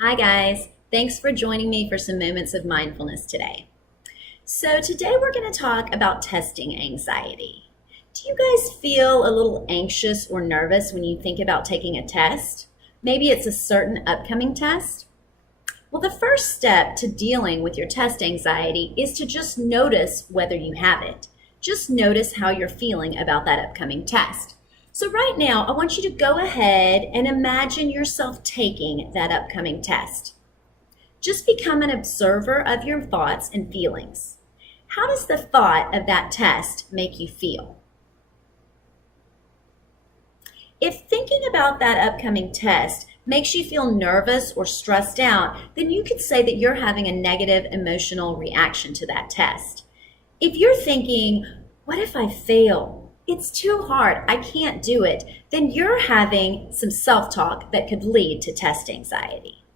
Hi guys, thanks for joining me for some moments of mindfulness today. So today we're going to talk about testing anxiety. Do you guys feel a little anxious or nervous when you think about taking a test? Maybe it's a certain upcoming test? Well, the first step to dealing with your test anxiety is to just notice whether you have it. Just notice how you're feeling about that upcoming test. So right now, I want you to go ahead and imagine yourself taking that upcoming test. Just become an observer of your thoughts and feelings. How does the thought of that test make you feel? If thinking about that upcoming test makes you feel nervous or stressed out, then you could say that you're having a negative emotional reaction to that test. If you're thinking, what if I fail? It's too hard, I can't do it, then you're having some self-talk that could lead to test anxiety.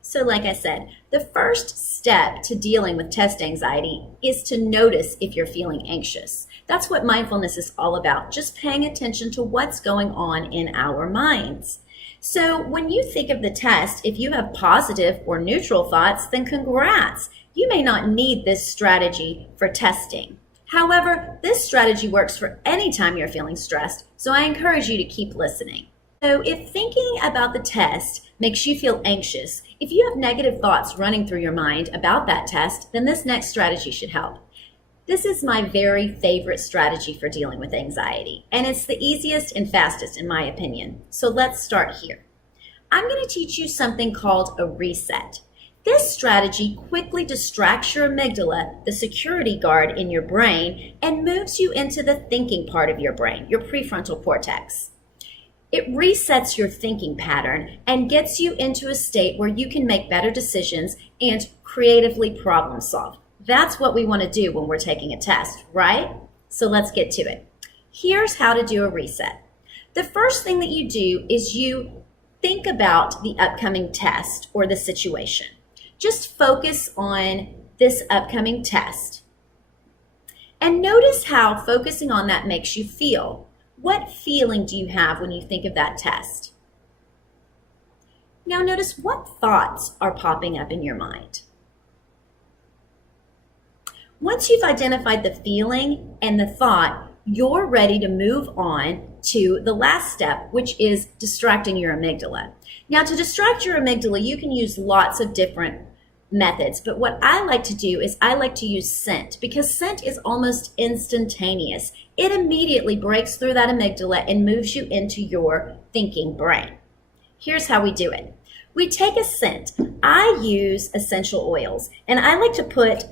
So like I said, the first step to dealing with test anxiety is to notice if you're feeling anxious. That's what mindfulness is all about, just paying attention to what's going on in our minds. So when you think of the test, if you have positive or neutral thoughts, then congrats. You may not need this strategy for testing. However, this strategy works for any time you're feeling stressed, so I encourage you to keep listening. So if thinking about the test makes you feel anxious, if you have negative thoughts running through your mind about that test, then this next strategy should help. This is my very favorite strategy for dealing with anxiety, and it's the easiest and fastest in my opinion. So let's start here. I'm going to teach you something called a reset. This strategy quickly distracts your amygdala, the security guard in your brain, and moves you into the thinking part of your brain, your prefrontal cortex. It resets your thinking pattern and gets you into a state where you can make better decisions and creatively problem solve. That's what we want to do when we're taking a test, right? So let's get to it. Here's how to do a reset. The first thing that you do is you think about the upcoming test or the situation. Just focus on this upcoming test. And notice how focusing on that makes you feel. What feeling do you have when you think of that test? Now notice what thoughts are popping up in your mind. Once you've identified the feeling and the thought, you're ready to move on to the last step, which is distracting your amygdala. Now, to distract your amygdala, you can use lots of different methods, but what I like to do is I like to use scent, because scent is almost instantaneous. It immediately breaks through that amygdala and moves you into your thinking brain. Here's how we do it. We take a scent. I use essential oils, and I like to put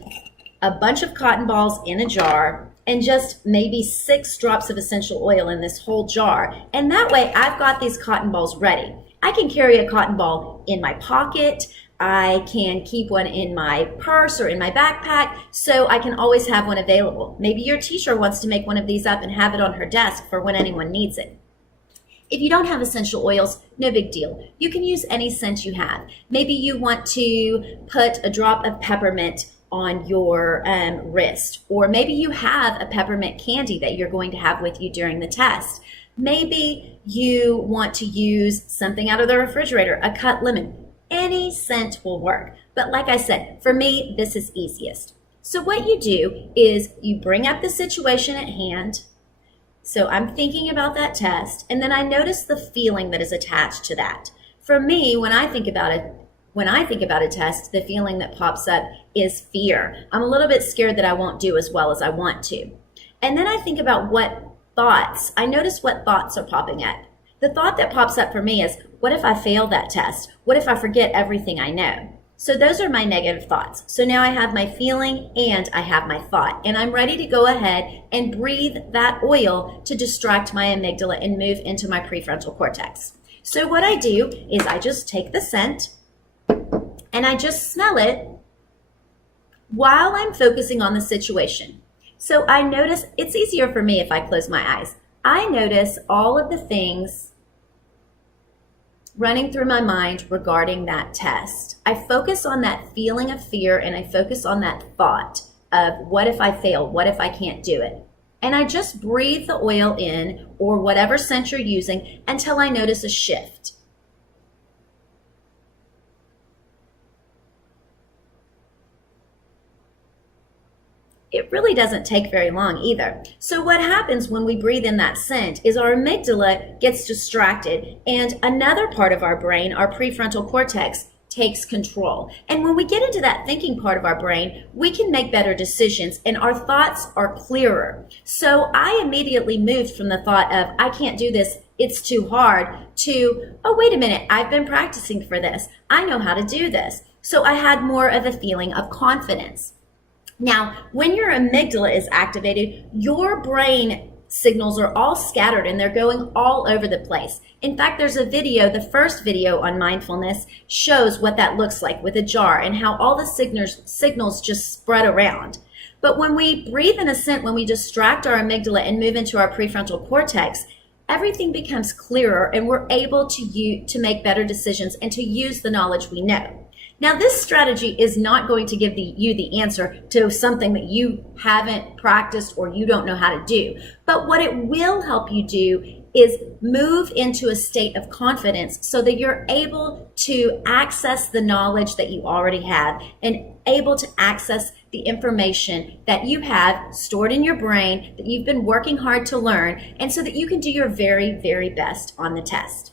a bunch of cotton balls in a jar and just maybe 6 drops of essential oil in this whole jar. And that way I've got these cotton balls ready. I can carry a cotton ball in my pocket. I can keep one in my purse or in my backpack, so I can always have one available. Maybe your teacher wants to make one of these up and have it on her desk for when anyone needs it. If you don't have essential oils, no big deal. You can use any scent you have. Maybe you want to put a drop of peppermint on your wrist, or maybe you have a peppermint candy that you're going to have with you during the test. Maybe you want to use something out of the refrigerator, a cut lemon. Any scent will work. But like I said, for me, this is easiest. So what you do is you bring up the situation at hand. So I'm thinking about that test, and then I notice the feeling that is attached to that. For me, when I think about a test, the feeling that pops up is fear. I'm a little bit scared that I won't do as well as I want to. And then I think about I notice what thoughts are popping up. The thought that pops up for me is, what if I fail that test? What if I forget everything I know? So those are my negative thoughts. So now I have my feeling and I have my thought, and I'm ready to go ahead and breathe that oil to distract my amygdala and move into my prefrontal cortex. So what I do is I just take the scent and I just smell it while I'm focusing on the situation. So I notice, it's easier for me if I close my eyes. I notice all of the things running through my mind regarding that test. I focus on that feeling of fear, and I focus on that thought of what if I fail? What if I can't do it? And I just breathe the oil in, or whatever scent you're using, until I notice a shift. it really doesn't take very long either. So what happens when we breathe in that scent is our amygdala gets distracted and another part of our brain, our prefrontal cortex, takes control. And when we get into that thinking part of our brain, we can make better decisions and our thoughts are clearer. So I immediately moved from the thought of, I can't do this, it's too hard, to, oh, wait a minute, I've been practicing for this. I know how to do this. So I had more of a feeling of confidence. Now, when your amygdala is activated, your brain signals are all scattered and they're going all over the place. In fact, there's a video, the first video on mindfulness shows what that looks like with a jar and how all the signals just spread around. But when we breathe in a scent, when we distract our amygdala and move into our prefrontal cortex, everything becomes clearer and we're able to make better decisions and to use the knowledge we know. Now, this strategy is not going to give you the answer to something that you haven't practiced or you don't know how to do. But what it will help you do is move into a state of confidence so that you're able to access the knowledge that you already have and able to access the information that you have stored in your brain that you've been working hard to learn, and so that you can do your very, very best on the test.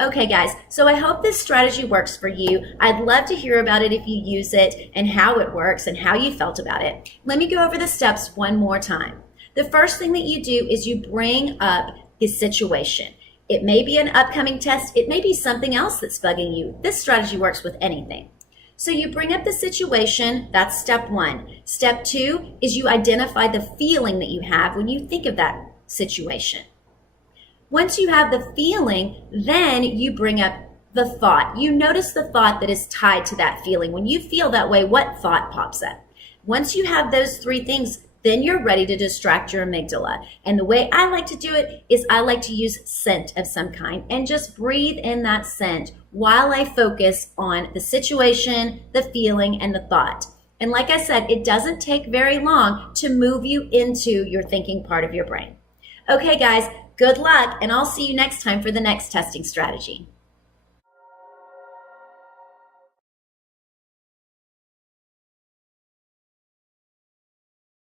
Okay, guys, so I hope this strategy works for you. I'd love to hear about it if you use it and how it works and how you felt about it. Let me go over the steps one more time. The first thing that you do is you bring up the situation. It may be an upcoming test. It may be something else that's bugging you. This strategy works with anything. So you bring up the situation. That's step one. Step two is you identify the feeling that you have when you think of that situation. Once you have the feeling, then you bring up the thought. You notice the thought that is tied to that feeling. When you feel that way, what thought pops up? Once you have those three things, then you're ready to distract your amygdala. And the way I like to do it is I like to use scent of some kind and just breathe in that scent while I focus on the situation, the feeling, and the thought. And like I said, it doesn't take very long to move you into your thinking part of your brain. Okay, guys, good luck, and I'll see you next time for the next testing strategy.